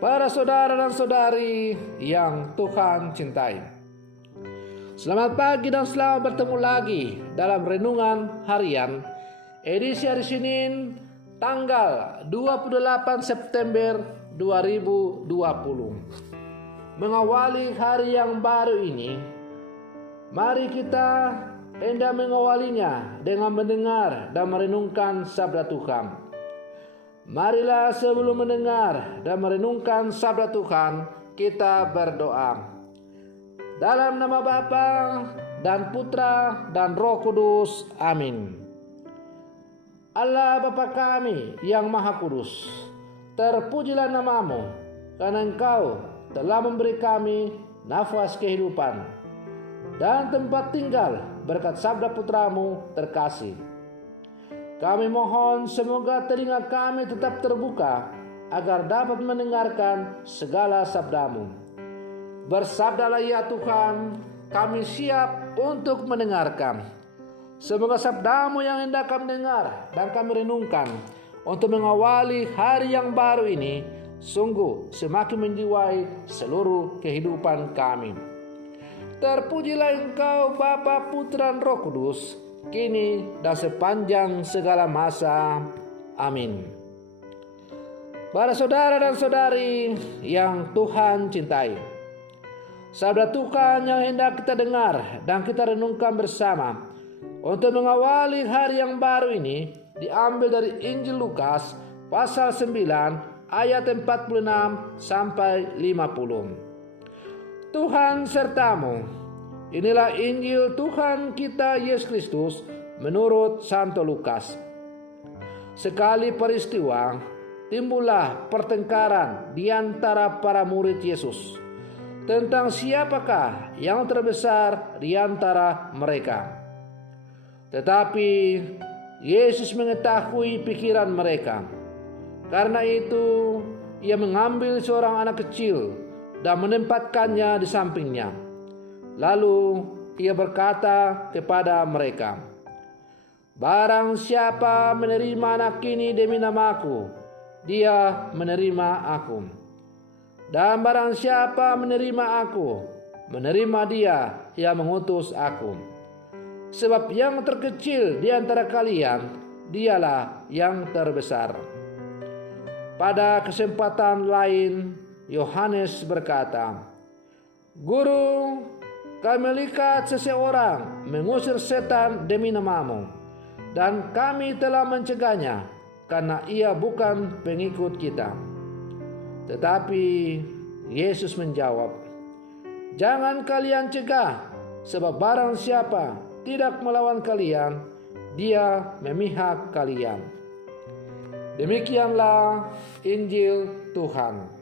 Para saudara dan saudari yang Tuhan cintai, selamat pagi dan selamat bertemu lagi dalam Renungan Harian edisi hari Senin tanggal 28 September 2020. Mengawali hari yang baru ini, mari kita hendak mengawalinya dengan mendengar dan merenungkan sabda Tuhan. Marilah sebelum mendengar dan merenungkan sabda Tuhan, kita berdoa. Dalam nama Bapa dan Putra dan Roh Kudus, amin. Allah Bapa kami yang Maha Kudus, terpujilah namamu, karena Engkau telah memberi kami nafas kehidupan dan tempat tinggal berkat sabda Putramu terkasih. Kami mohon semoga telinga kami tetap terbuka agar dapat mendengarkan segala sabdamu. Bersabdalah ya Tuhan, kami siap untuk mendengarkan. Semoga sabdamu yang hendak kami dengar dan kami renungkan untuk mengawali hari yang baru ini sungguh semakin menjiwai seluruh kehidupan kami. Terpujilah Engkau Bapa, Putra dan Roh Kudus, kini dan sepanjang segala masa. Amin. Para saudara dan saudari yang Tuhan cintai, sabda Tuhan yang hendak kita dengar dan kita renungkan bersama untuk mengawali hari yang baru ini diambil dari Injil Lukas pasal 9 ayat 46 sampai 50. Tuhan sertamu. Inilah Injil Tuhan kita Yesus Kristus menurut Santo Lukas. Sekali peristiwa, timbullah pertengkaran di antara para murid Yesus tentang siapakah yang terbesar di antara mereka. Tetapi Yesus mengetahui pikiran mereka. Karena itu, ia mengambil seorang anak kecil dan menempatkannya di sampingnya. Lalu ia berkata kepada mereka, "Barang siapa menerima anak ini demi namaku, dia menerima aku. Dan barang siapa menerima aku, menerima dia yang mengutus aku. Sebab yang terkecil di antara kalian, dialah yang terbesar." Pada kesempatan lain, Yohanes berkata, "Guru, kami lihat seseorang mengusir setan demi namamu, dan kami telah mencegahnya karena ia bukan pengikut kita." Tetapi Yesus menjawab, "Jangan kalian cegah, sebab barang siapa tidak melawan kalian, dia memihak kalian." Demikianlah Injil Tuhan.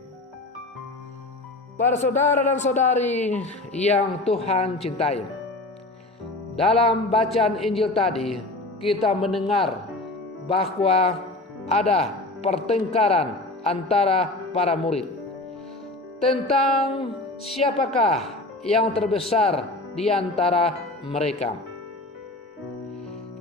Para saudara dan saudari yang Tuhan cintai, dalam bacaan Injil tadi kita mendengar bahwa ada pertengkaran antara para murid tentang siapakah yang terbesar di antara mereka.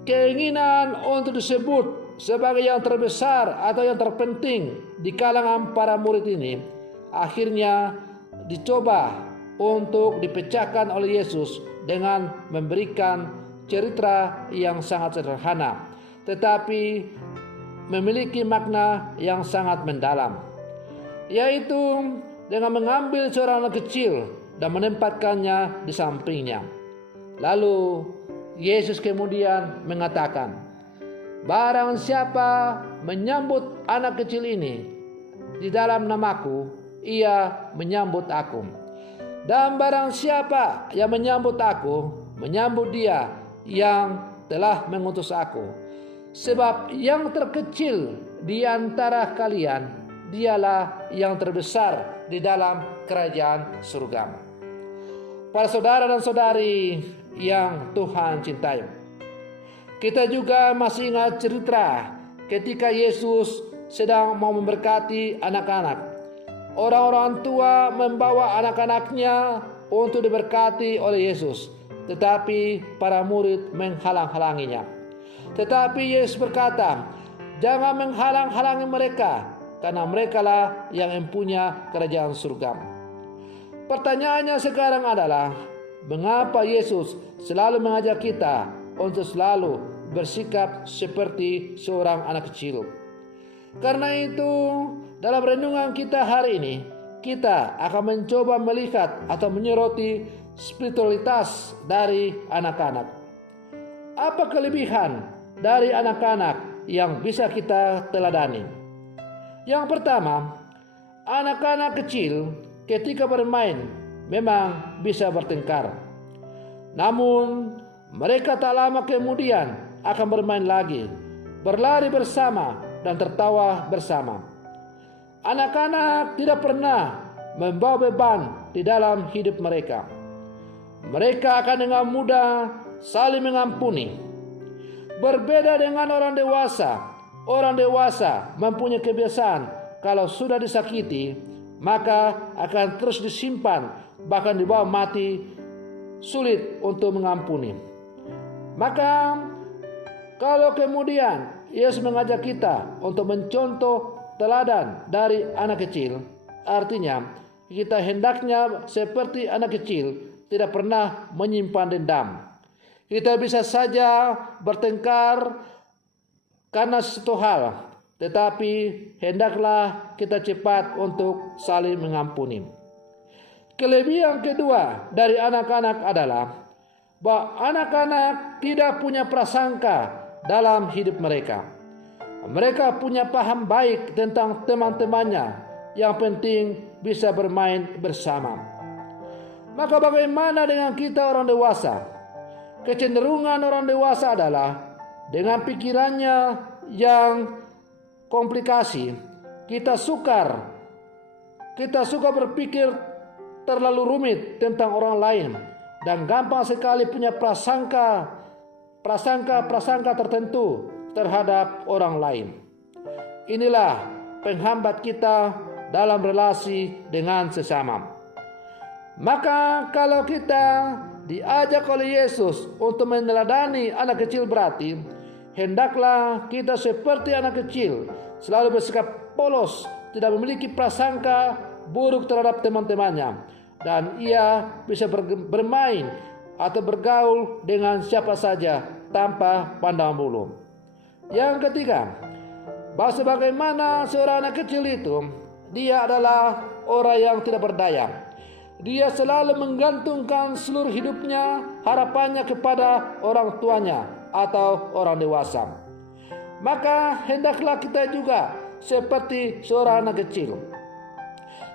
Keinginan untuk disebut sebagai yang terbesar atau yang terpenting di kalangan para murid ini akhirnya dicoba untuk dipecahkan oleh Yesus dengan memberikan cerita yang sangat sederhana, tetapi memiliki makna yang sangat mendalam, yaitu dengan mengambil seorang anak kecil dan menempatkannya di sampingnya. Lalu Yesus kemudian mengatakan, "Barang siapa menyambut anak kecil ini di dalam namaku, ia menyambut aku. Dan barang siapa yang menyambut aku, menyambut dia yang telah mengutus aku. Sebab yang terkecil di antara kalian, dialah yang terbesar di dalam kerajaan surga." Para saudara dan saudari yang Tuhan cintai, kita juga masih ingat cerita ketika Yesus sedang mau memberkati anak-anak. Orang-orang tua membawa anak-anaknya untuk diberkati oleh Yesus, tetapi para murid menghalang-halanginya. Tetapi Yesus berkata, "Jangan menghalang-halangi mereka, karena merekalah yang mempunyai kerajaan surga. Pertanyaannya sekarang adalah, mengapa Yesus selalu mengajak kita untuk selalu bersikap seperti seorang anak kecil? Karena itu, dalam renungan kita hari ini, kita akan mencoba melihat atau menyoroti spiritualitas dari anak-anak. Apa kelebihan dari anak-anak yang bisa kita teladani? Yang pertama, anak-anak kecil ketika bermain memang bisa bertengkar. Namun mereka tak lama kemudian akan bermain lagi, berlari bersama dan tertawa bersama. Anak-anak tidak pernah membawa beban di dalam hidup mereka. Mereka akan dengan mudah saling mengampuni. Berbeda dengan orang dewasa mempunyai kebiasaan kalau sudah disakiti, maka akan terus disimpan, bahkan dibawa mati, sulit untuk mengampuni. Maka kalau kemudian Yesus mengajak kita untuk mencontoh teladan dari anak kecil, artinya kita hendaknya seperti anak kecil, tidak pernah menyimpan dendam. Kita bisa saja bertengkar karena sesuatu hal, tetapi hendaklah kita cepat untuk saling mengampuni. Kelebihan kedua dari anak-anak adalah bahwa anak-anak tidak punya prasangka dalam hidup mereka. Mereka punya paham baik tentang teman-temannya, yang penting bisa bermain bersama. Maka bagaimana dengan kita orang dewasa? Kecenderungan orang dewasa adalah dengan pikirannya yang komplikasi, kita suka berpikir terlalu rumit tentang orang lain dan gampang sekali punya prasangka tertentu terhadap orang lain. Inilah penghambat kita dalam relasi dengan sesama. Maka kalau kita diajak oleh Yesus untuk meneladani anak kecil, berarti hendaklah kita seperti anak kecil, selalu bersikap polos, tidak memiliki prasangka buruk terhadap teman-temannya, dan ia bisa bermain atau bergaul dengan siapa saja tanpa pandang bulu. Yang ketiga, bahwa sebagaimana seorang anak kecil itu, dia adalah orang yang tidak berdaya. Dia selalu menggantungkan seluruh hidupnya, harapannya kepada orang tuanya atau orang dewasa. Maka hendaklah kita juga seperti seorang anak kecil.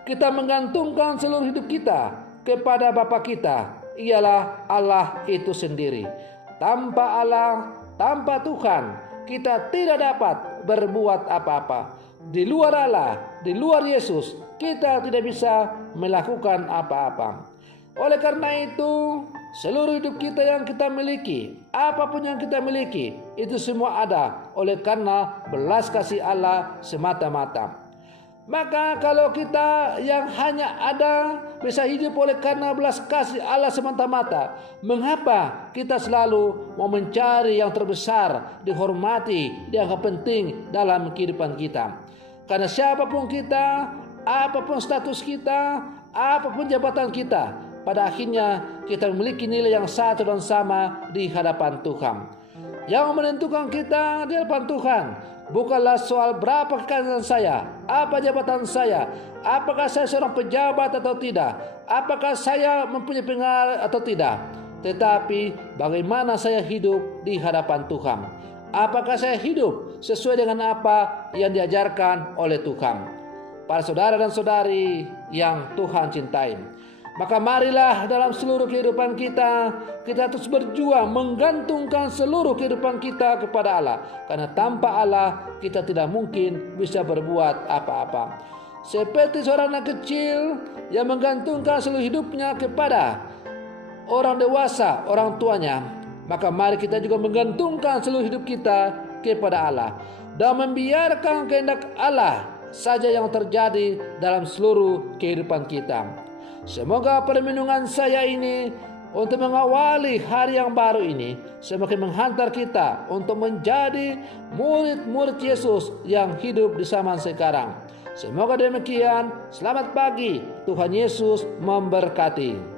Kita menggantungkan seluruh hidup kita kepada Bapa kita, ialah Allah itu sendiri. Tanpa Allah, tanpa Tuhan, kita tidak dapat berbuat apa-apa. Di luar Allah, di luar Yesus, kita tidak bisa melakukan apa-apa. Oleh karena itu, seluruh hidup kita yang kita miliki, apapun yang kita miliki, itu semua ada oleh karena belas kasih Allah semata-mata. Maka kalau kita yang hanya ada bisa hidup oleh karena belas kasih Allah semata-mata, mengapa kita selalu mau mencari yang terbesar, dihormati, dianggap penting dalam kehidupan kita? Karena siapapun kita, apapun status kita, apapun jabatan kita, pada akhirnya kita memiliki nilai yang satu dan sama di hadapan Tuhan. Yang menentukan kita di hadapan Tuhan bukanlah soal berapa kekayaan saya, apa jabatan saya, apakah saya seorang pejabat atau tidak, apakah saya mempunyai pengaruh atau tidak, tetapi bagaimana saya hidup di hadapan Tuhan. Apakah saya hidup sesuai dengan apa yang diajarkan oleh Tuhan? Para saudara dan saudari yang Tuhan cintai, maka marilah dalam seluruh kehidupan kita terus berjuang menggantungkan seluruh kehidupan kita kepada Allah. Karena tanpa Allah kita tidak mungkin bisa berbuat apa-apa. Seperti seorang anak kecil yang menggantungkan seluruh hidupnya kepada orang dewasa, orang tuanya, maka mari kita juga menggantungkan seluruh hidup kita kepada Allah dan membiarkan kehendak Allah saja yang terjadi dalam seluruh kehidupan kita. Semoga permenungan saya ini untuk mengawali hari yang baru ini semakin menghantar kita untuk menjadi murid-murid Yesus yang hidup di zaman sekarang. Semoga demikian. Selamat pagi. Tuhan Yesus memberkati.